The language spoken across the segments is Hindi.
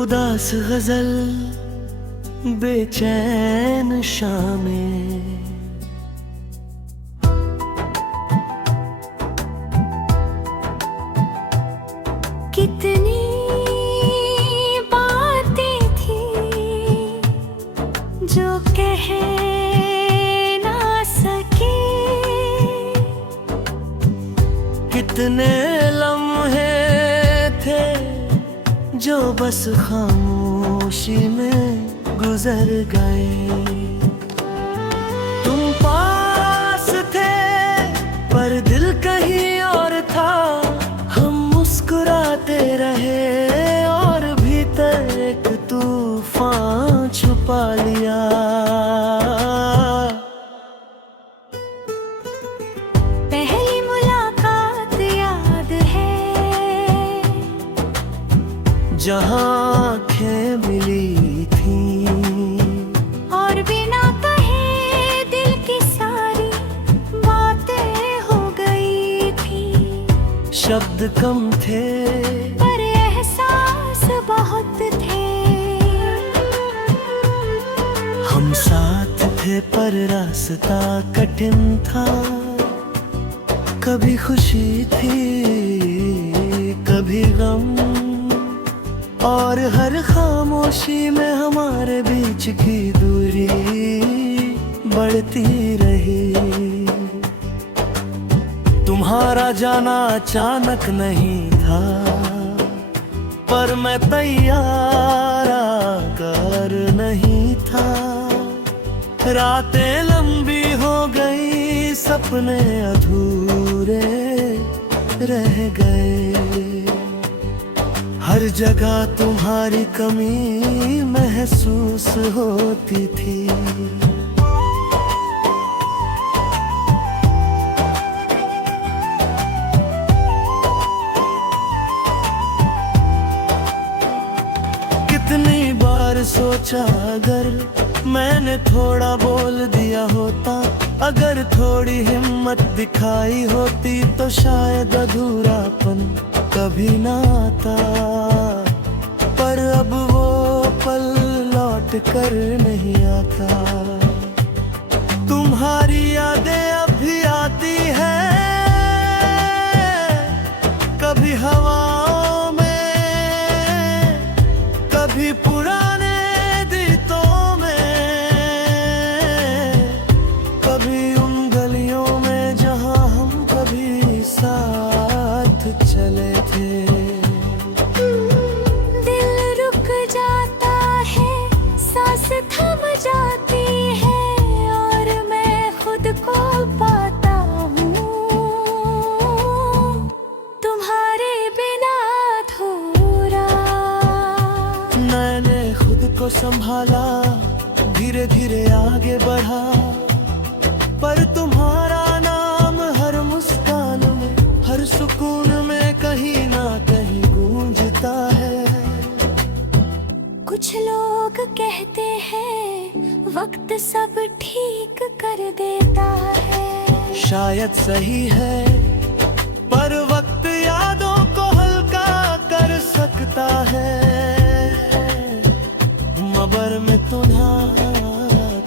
उदास गजल बेचैन शामें, कितनी बातें थी जो कह ना सके, कितने लम्हे थे जो बस खामोशी में गुजर गए। तुम पास थे पर दिल कहीं और था, हम मुस्कुराते रहे और भीतर एक तूफान छुपा लिया। पहली मुलाकात याद है, जहाँ आँखें मिली थीं और बिना कहे दिल की सारी बातें हो गई थी। शब्द कम थे पर एहसास बहुत थे, हम साथ थे पर रास्ता कठिन था। कभी खुशी थी कभी गम, और हर खामोशी में हमारे बीच की दूरी बढ़ती रही। तुम्हारा जाना अचानक नहीं था, पर मैं तैयार कर नहीं था। रातें लंबी हो गई, सपने अधूरे रह गए। हर जगह तुम्हारी कमी महसूस होती थी। कितनी बार सोचा अगर मैंने थोड़ा बोल दिया होता, अगर थोड़ी हिम्मत दिखाई होती तो शायद अधूरापन कभी ना आता। पर अब वो पल लौट कर नहीं आता। तुम्हारी यादें अब भी आती हैं, कभी हवाओं में, कभी पुराने गीतों में, कभी उन गलियों में जहां हम कभी साथ चले थे। दिल रुक जाता है, सांस थम जाती है, और मैं खुद को पाता हूँ तुम्हारे बिना अधूरा। मैंने खुद को संभाला, धीरे धीरे आगे बढ़ा, पर तुम्हारा नाम हर मुस्कान में, हर सुकून में कहीं ना कहीं गूंजता है। कुछ लोग कहते हैं वक्त सब ठीक कर देता है, शायद सही है, पर वक्त यादों को हल्का कर सकता है। मगर में तो ना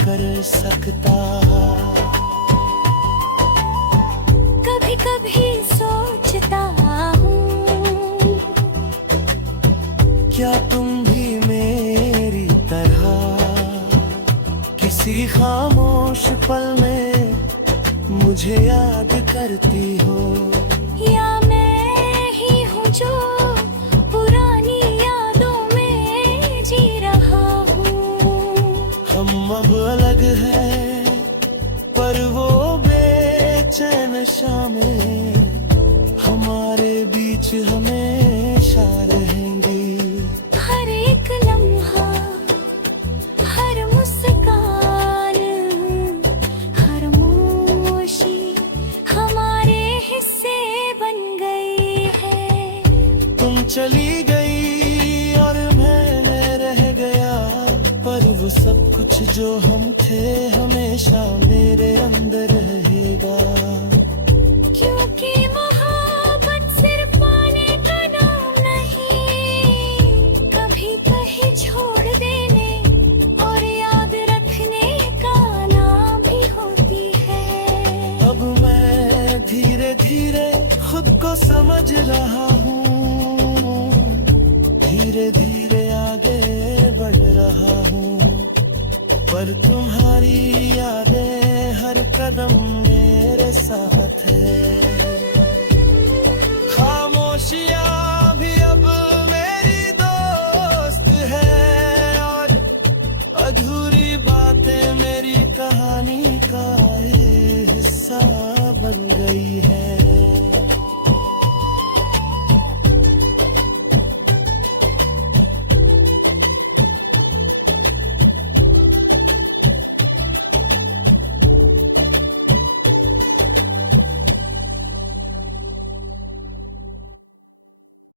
कर सकता। कभी कभी सोचता हूँ क्या तुम भी मेरी तरह किसी खामोश पल में मुझे याद करती हो, या मैं ही हूँ जो पुरानी यादों में जी रहा हूँ। हम अब अलग हैं पर वो बेचैन शामें हमारे बीच हमेशा रहेंगी। हर एक लम्हा, हर मुस्कान, हर खामोशी हमारे हिस्से बन गई है। तुम चली गई और मैं रह गया, पर वो सब कुछ जो हम थे हमेशा मेरे अंदर रहेगा। क्योंकि मोहब्बत सिर्फ पाने का नाम नहीं, कभी कहीं समझ रहा हूँ, धीरे धीरे आगे बढ़ रहा हूँ, पर तुम्हारी यादें हर कदम मेरे साथ है। खामोशियाँ